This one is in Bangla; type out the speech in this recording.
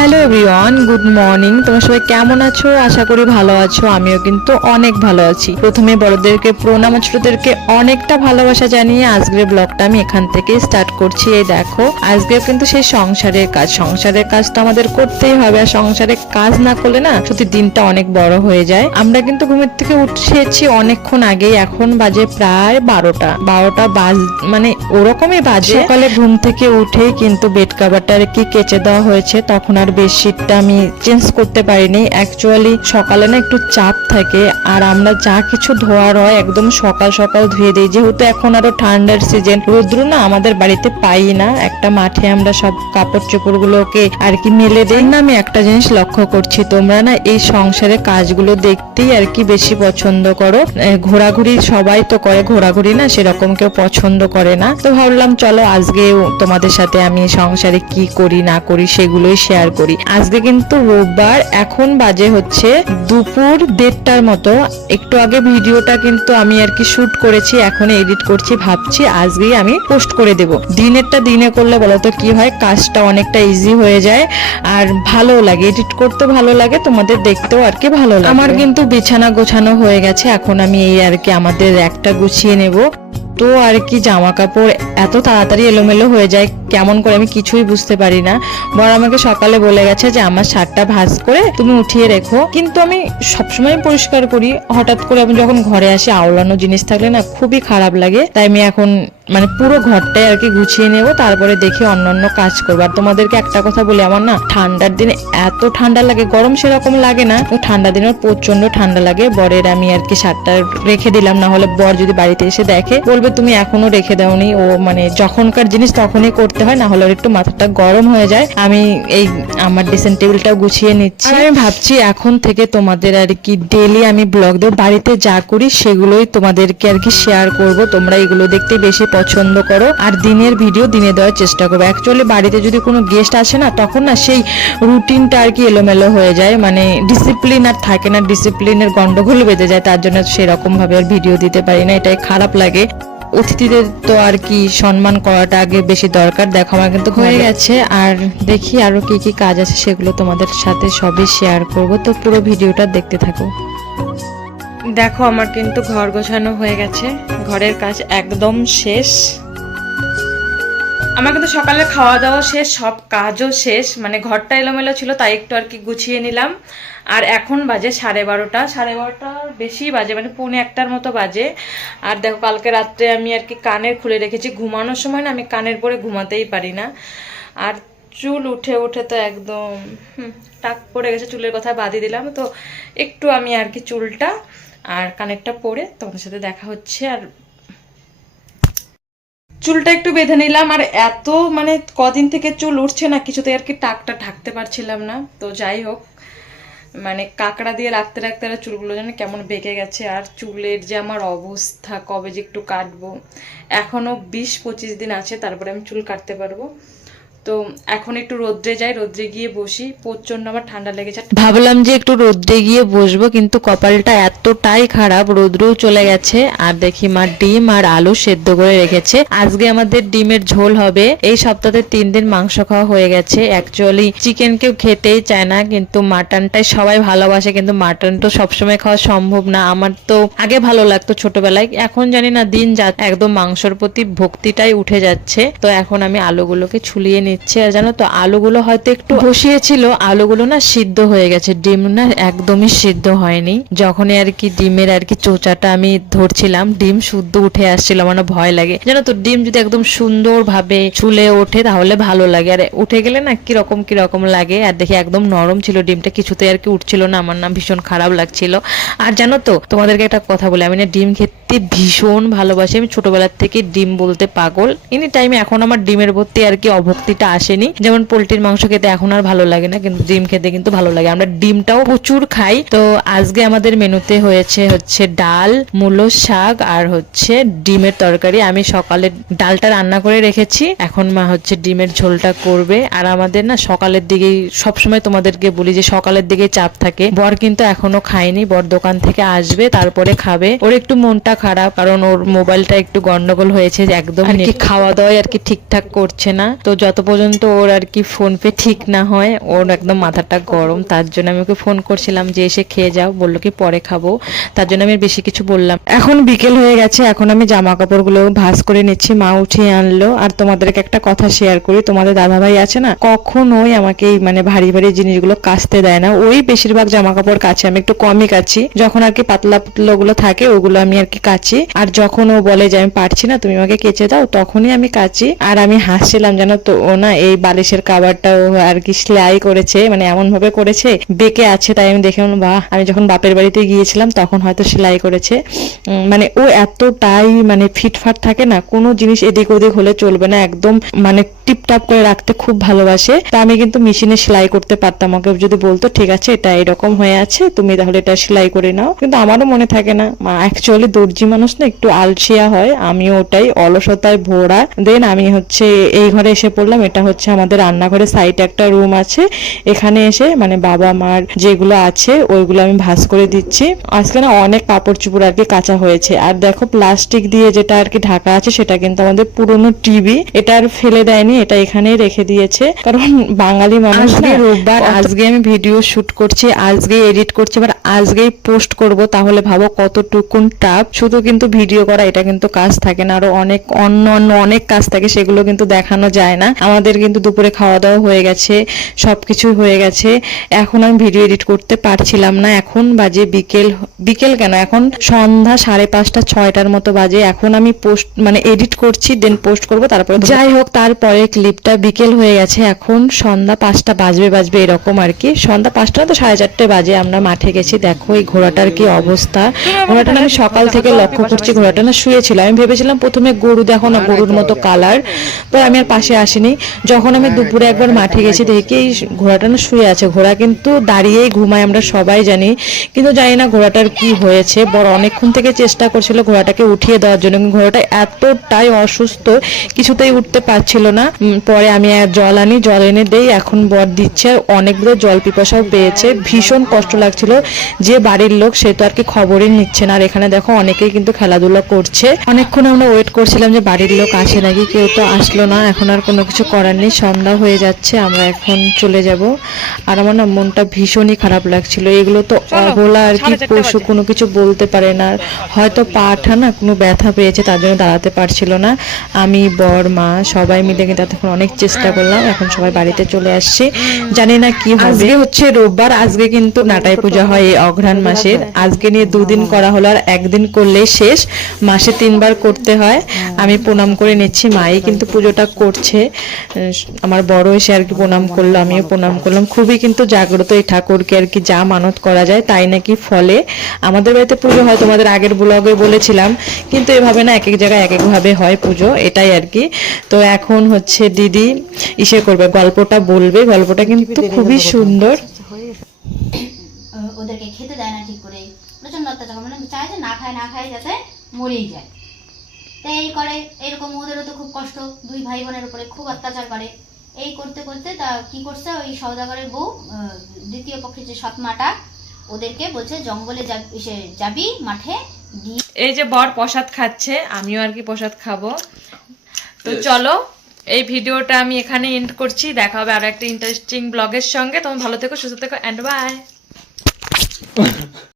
Hello everyone, good morning. তোমরা সবাই কেমন আছো? আশা করি ভালো আছো, আমিও কিন্তু অনেক ভালো আছি। প্রথমে বড়দেরকে, প্রণাম ছোটদেরকে অনেকটা ভালোবাসা জানিয়ে আজকের ব্লগটা আমি এখান থেকে স্টার্ট করছি। এই দেখো, আজকেও কিন্তু সেই সংসারের কাজ। সংসারের কাজ তো আমাদের করতেই হবে, আর সংসারের কাজ না করলে না সত্যি দিনটা অনেক বড় হয়ে যায়। আমরা কিন্তু ঘুমের থেকে উঠেছি অনেকক্ষণ আগেই, এখন বাজে প্রায় বারোটা। বারোটা বাজ মানে ওরকমই বাজে। সকালে ঘুম থেকে উঠেই কিন্তু বেড কাভারটা আর কি কেচে দেওয়া হয়েছে, তখন আর বেডশিটটা আমি চেঞ্জ করতে পারিনি। অ্যাকচুয়ালি সকালে না একটু চাপ থাকে আর আমরা যা কিছু ধোয়ার হয় একদম সকাল সকাল ধুয়ে দিই। যেহেতু এখন আরও ঠান্ডার সিজন রৌদ্র না আমাদের বাড়িতে পাই না। একটা মাঠে আমরা সব কাপড় চোপড় গুলোকে আর কি মেলে দেই। না, আমি একটা জিনিস লক্ষ্য করছি, তোমরা না এই সংসারে কাজগুলো দেখতেই আর কি বেশি পছন্দ করো। ঘোরাঘুরি সবাই তো করে, ঘোরাঘুরি না সেরকম কেউ পছন্দ করে না। তো ভাবলাম, চলো আজকে তোমাদের সাথে আমি সংসারে কি করি, না করি সেগুলোই শেয়ার করি। আজকে কিন্তু রোববার এখন বাজে হচ্ছে দুপুর দেড়টার মতো। একটু আগে ভিডিওটা কিন্তু আমি আর কি শুট করেছি এখন এডিট করছি ভাবছি আজকেই আমি পোস্ট করে দেব। দিনেরটা দিনে করলে বলতো কি হয় কাজটা অনেকটা ইজি হয়ে যায় আর ভালো লাগে। এডিট করতে ভালো লাগে তোমাদের দেখতেও আর কি ভালো লাগে। আমার কিন্তু বিছানা গোছানো হয়ে গেছে এখন আমি এই আর কি আমাদের একটা গুছিয়ে নেব। তো আর কি জামা কাপড় এত তাড়াতাড়ি এলোমেলো হয়ে যায়, কেমন করে আমি কিছুই বুঝতে পারি না। বর আমাকে সকালে বলে গেছে যে, আমার শার্টটা ভাজ করে তুমি উঠিয়ে রেখো। কিন্তু আমি সবসময় পরিষ্কার করি। হঠাৎ করে আমি যখন ঘরে আসি, আওলানো জিনিস থাকলে না খুবই খারাপ লাগে। তাই আমি এখন মানে পুরো ঘরটাই আর কি গুছিয়ে নেব, তারপরে দেখে অন্য অন্য কাজ করব। আর তোমাদেরকে একটা কথা বলি, আমার না ঠান্ডার দিনে এত ঠান্ডা লাগে, গরম সেরকম লাগে না তো ঠান্ডা দিনে প্রচণ্ড ঠান্ডা লাগে। বরের আমি আর কি শার্টটা রেখে দিলাম, না হলে বর যদি বাড়িতে এসে দেখে, বলবে, তুমি এখনও রেখে দাওনি। ও মানে যখনকার জিনিস তখনই করতে হয়, না হলে একটু মাথাটা গরম হয়ে যায়। আমি এই আমার ড্রেসিং টেবিলটাও গুছিয়ে নিচ্ছি। আমি ভাবছি এখন থেকে তোমাদের আর কি ডেলি আমি ব্লগ দেবো। বাড়িতে যা করি সেগুলোই তোমাদেরকে আর কি শেয়ার করব। তোমরা এগুলো দেখতে বেশি পছন্দ করো আর দিনের ভিডিও দিনে দেওয়ার চেষ্টা করব। অ্যাকচুয়ালি বাড়িতে যদি কোনো গেস্ট আসে না তখন না সেই রুটিনটা আর কি এলোমেলো হয়ে যায়। মানে ডিসিপ্লিন আর থাকে না ডিসিপ্লিনের গন্ডগোল বেঁধে যায় তার জন্য সেরকম ভাবে আর ভিডিও দিতে পারি না এটাই খারাপ লাগে। অতিথিদের তো আর কি সম্মান করাটা আগে বেশি দরকার দেখো আমার কিন্তু হয়ে গেছে। আর দেখি আরও কি কি কাজ আছে সেগুলো তোমাদের সাথে সবই শেয়ার করব। তো পুরো ভিডিওটা দেখতে থাকো। দেখো, আমার কিন্তু ঘর গোছানো হয়ে গেছে। ঘরের কাজ একদম শেষ। আমার কিন্তু সকালে খাওয়া দাওয়া শেষ, সব কাজও শেষ। মানে ঘরটা এলোমেলো ছিল, তাই একটু আর কি গুছিয়ে নিলাম। আর এখন বাজে সাড়ে বারোটা। সাড়ে বারোটার বেশি বাজে মানে পৌনে একটার মতো বাজে। আর দেখো, কালকে রাত্রে আমি আর কি কানের খুলে রেখেছি। ঘুমানোর সময় না, আমি কানের পরে ঘুমাতেই পারি না। আর চুল উঠে উঠে তো একদম টাক পড়ে গেছে, চুলের কথা বাদই দিলাম। তো একটু আমি আর কি চুলটা আর কানেরটা পরে তোমাদের সাথে দেখা হচ্ছে আর চুলটা একটু বেঁধে নিলাম আর এত মানে কদিন থেকে চুল উঠছে না কিছুতে আর কি টাকটা ঢাকতে পারছিলাম না। তো যাই হোক মানে কাকড়া দিয়ে রাখতে রাখতে আর চুলগুলো যেন কেমন বেঁকে গেছে আর চুলের যে আমার অবস্থা, কবে যে একটু কাটবো। এখনও বিশ পঁচিশ দিন আছে, তারপরে আমি চুল কাটতে পারব। তো এখন একটু রোদ্রে যাই, রোদ্রে গিয়ে বসি। প্রচণ্ড আমার ঠান্ডা লেগেছে। ভাবলাম যে একটু রোদ্রে গিয়ে বসবো, কিন্তু কপালটা এতটাই খারাপ, রোদ্রও চলে গেছে। আর দেখি মা ডিম আর আলু সেদ্ধ করে রেখেছে। আজকে আমাদের ডিমের ঝোল হবে। এই সপ্তাহে তিন দিন মাংস খাওয়া হয়ে গেছে। অ্যাকচুয়ালি চিকেন কেউ খেতেই চায় না, কিন্তু মাটনটাই সবাই ভালোবাসে। কিন্তু মাটন তো সবসময় খাওয়া সম্ভব না। আমার তো আগে ভালো লাগতো ছোটবেলায়। এখন জানি না, দিন যা একদম মাংসর প্রতি ভক্তিটাই উঠে যাচ্ছে। তো এখন আমি আলুগুলোকে ছুলিয়ে নিচ্ছি। আর জানো তো, আলুগুলো হয়তো একটু বসিয়েছিল, আলুগুলো না সিদ্ধ হয়ে গেছে। ডিম না একদমই সিদ্ধ হয়নি। যখনই আর কি ডিমের আর কি চোচাটা আমি ধরছিলাম, ডিম শুদ্ধ উঠে আসছিল আমার না ভয় লাগে। জানো তো, ডিম যদি একদম সুন্দর ভাবে চুলে ওঠে, তাহলে ভালো লাগে। আর উঠে গেলে না কীরকম কীরকম লাগে, আর দেখি একদম নরম ছিল ডিমটা কিছুতে আর কি উঠছিল না, আমার না ভীষণ খারাপ লাগছিল। আর জানো তো, তোমাদেরকে একটা কথা বলি, আমি না ডিম খেতে ভীষণ ভালোবাসি। আমি ছোটবেলার থেকে ডিম বলতে পাগল। এনি টাইমে এখন আমার ডিমের প্রতি আর কি অভক্তিটা আসেনি। যেমন পোলট্রির মাংস খেতে এখন আর ভালো লাগে না কিন্তু ডিম খেতে কিন্তু ভালো লাগে। আমরা ডিমটাও প্রচুর খাই। তো আজকে আমাদের মেনুতে হয়েছে হচ্ছে ডাল মূলো শাক আর হচ্ছে ডিমের তরকারি। আমি সকালে ডালটা রান্না করে রেখেছি। এখন মা হচ্ছে ডিমের ঝোলটা করবে। আর আমাদের না সকালের দিকেই সবসময় তোমাদেরকে বলি যে সকালের দিকে চাপ থাকে। বর কিন্তু এখনও খায়নি। বর দোকান থেকে আসবে তারপরে খাবে। ওর একটু মনটা খারাপ কারণ ওর মোবাইলটা একটু গন্ডগোল হয়েছে একদম খাওয়া দাওয়া আর কি ঠিকঠাক করছে না। তো যত পর্যন্ত ওর আর কি ফোন পে ঠিক না হয়। ওর একদম মাথাটা গরম। তার জন্য আমি ওকে ফোন করছিলাম যে, এসে খেয়ে যাও। বলল কি, পরে খাব। তার জন্য আমি বেশি কিছু বললাম এখন বিকেল হয়ে গেছে। এখন আমি জামা কাপড়গুলো ভাঁজ করে নিচ্ছি। মা উঠিয়ে আনলো। আর তোমাদেরকে একটা কথা শেয়ার করি। তোমাদের দাদা ভাই আছে না? কখনোই আমাকে এই মানে ভারী ভারী জিনিসগুলো কাচতে দেয় না। ওই বেশিরভাগ জামা কাপড় কাছে আমি একটু কমই কাচি। যখন আর কি পাতলা পাতলা গুলো থাকে, ওগুলো আমি আর কি কাচি। আর যখন ও বলে যে, আমি পারছি না, তুমি আমাকে কেচে দাও, তখনই আমি কাচি। আর আমি হাসছিলাম, জানো তো না, এই বালিশের কাবারটা আর কি সেলাই করেছে মানে এমন ভাবে করেছে, বেঁকে আছে তাই আমি দেখে বাহ! আমি যখন বাপের বাড়িতে গিয়েছিলাম, তখন হয়তো সেলাই করেছে। মানে ও এতটাই মানে ফিটফাট থাকে না, কোনো জিনিস এদিক ওদিক হলে চলবে না, একদম মানে টিপটাপ করে রাখতে খুব ভালোবাসে। তা আমি কিন্তু মেশিনে সেলাই করতে পারতাম ওকে যদি বলতো, ঠিক আছে, এটা এরকম হয়ে আছে, তুমি তাহলে এটা সেলাই করে নাও। কিন্তু আমারও মনে থাকে না অ্যাকচুয়ালি দর্জি মানুষ না, একটু আলসিয়া হয়, আমিও ওটাই অলসতায় ভোরা। দেন আমি হচ্ছে এই ঘরে এসে পড়লাম এটা হচ্ছে আমাদের রান্নাঘরের সাইডে একটা রুম আছে। এখানে এসে মানে বাবা মার যেগুলো আছে ওইগুলো আমি ভাঁজ করে দিচ্ছি। আজকে না অনেক কাপড় চোপড় আর কি কাঁচা হয়েছে। আর দেখো প্লাস্টিক দিয়ে যেটা আর কি ঢাকা আছে সেটা কিন্তু আমাদের পুরনো টিভি এটা আর ফেলে দেয়নি এটা এখানেই রেখে দিয়েছে। কারণ বাঙালি মানুষ না রোববার আজকে আমি ভিডিও শুট করছি আজকে এডিট করছি এবার আজকেই পোস্ট করব তাহলে ভাবো কতটুকুন টাপ শুধু কিন্তু ভিডিও করা এটা কিন্তু কাজ থাকে না। আরও অনেক অন্য অন্য অনেক কাজ থাকে সেগুলো কিন্তু দেখানো যায় না। আমাদের কিন্তু দুপুরে খাওয়া দাওয়া হয়ে গেছে, সবকিছু হয়ে গেছে। এখন আমি ভিডিও এডিট করতে পারছিলাম না, এখন বাজে বিকেল বিকেল কেন? এখন সন্ধ্যা সাড়ে পাঁচটা, ছয়টার মতো বাজে। এখন আমি পোস্ট মানে এডিট করছি দেন পোস্ট করব, তারপরে যাই হোক, তারপরে ক্লিপটা বিকেল হয়ে গেছে, এখন সন্ধ্যা পাঁচটা বাজবে বাজবে এরকম আর কি। সন্ধ্যা পাঁচটা তো সাড়ে চারটে বাজে, আমরা মাঠে গেছি, দেখো এই ঘোড়াটার কি অবস্থা। ঘোড়াটা আমি সকাল থেকে লক্ষ্য করছি, ঘোড়াটা না শুয়েছিল। আমি ভেবেছিলাম প্রথমে গরু দেখো না, গরুর মতো কালার পরে আমি আর পাশে আসিনি। যখন আমি দুপুরে একবার মাঠে গেছি দেখি এই ঘোড়াটা না শুয়ে আছে। ঘোড়া কিন্তু দাঁড়িয়েই ঘুমায় আমরা সবাই জানি। কিন্তু জানি না ঘোড়াটার কি হয়েছে। বড় অনেকক্ষণ থেকে চেষ্টা করছিল ঘোড়াটাকে উঠিয়ে দেওয়ার জন্য ঘোড়াটা এতটাই অসুস্থ কিছুতেই উঠতে পারছিল না। পরে আমি জল আনি জল এনে দেই এখন বর দিচ্ছে আর অনেকগুলো জল পিপাসাও পেয়েছে। ভীষণ কষ্ট লাগছিল। যে বাড়ির লোক সে তো আর কি খবরই নিচ্ছে না। আর এখানে দেখো অনেকেই কিন্তু খেলাধুলা করছে। অনেকক্ষণ আমরা ওয়েট করছিলাম যে বাড়ির লোক আসে নাকি কেউ তো আসলো না। এখন আর কোনো কিছু করার নেই সন্ধ্যা হয়ে যাচ্ছে আমরা এখন চলে যাব। আর আমার না মনটা ভীষণই খারাপ লাগছিল। এগুলো তো অবলা আর কি পশু কোনো কিছু বলতে পারে না। হয়তো পাঠা না কোনো ব্যথা পেয়েছে তার জন্য দাঁড়াতে পারছিল না। আমি বর মা সবাই মিলে কিন্তু এতক্ষণ অনেক চেষ্টা করলাম। এখন সবাই বাড়িতে চলে আসছি। জানি না কি হবে। আজকে হচ্ছে রোববার আজকে কিন্তু নাটাই পূজা হয় এই অঘ্রাণ মাসের। আজকে নিয়ে দুদিন করা হলো আর একদিন করলেই শেষ। মাসে তিনবার করতে হয়। আমি প্রণাম করে নিচ্ছি মাই কিন্তু পুজোটা করছে। আমার বড় এসে আর কি প্রণাম করল আমিও প্রণাম করলাম। খুবই কিন্তু জাগ্রত এই ঠাকুরকে আর কি যা মানত করা যায় তাই নাকি ফলে। আমাদের বাড়িতে পুজো হয় তোমাদের আগের ব্লগে বলেছিলাম কিন্তু এভাবে না এক এক জায়গায় এক একভাবে হয় পুজো এটাই আর কি। তো এখন হচ্ছে দিদি ইসে করবে গল্পটা বলবে। গল্পটা কিন্তু খুবই সুন্দর। ওদেরকে খেতে দেয় না ঠিক করে। প্রচণ্ড অত্যাচার মানে চায় যে না খায় না খায় যাতে মরেই যায়। তো এই করে এরকম ওদেরও তো খুব কষ্ট দুই ভাই বোনের উপরে খুব অত্যাচার করে। এই করতে করতে তা কি করছে ওই সৌদাগরের বউ দ্বিতীয় পক্ষে যে সৎমাটা ওদেরকে বলছে জঙ্গলে যাবি মাঠে গিয়ে এই যে বর প্রসাদ খাচ্ছে আমিও আর কি প্রসাদ খাব। তো চলো এই ভিডিওটা আমি এখানে এন্ড করছি। দেখা হবে আরও একটা ইন্টারেস্টিং ব্লগের সঙ্গে। তোমার ভালো থেকো সুস্থ থেকো অ্যান্ড বাই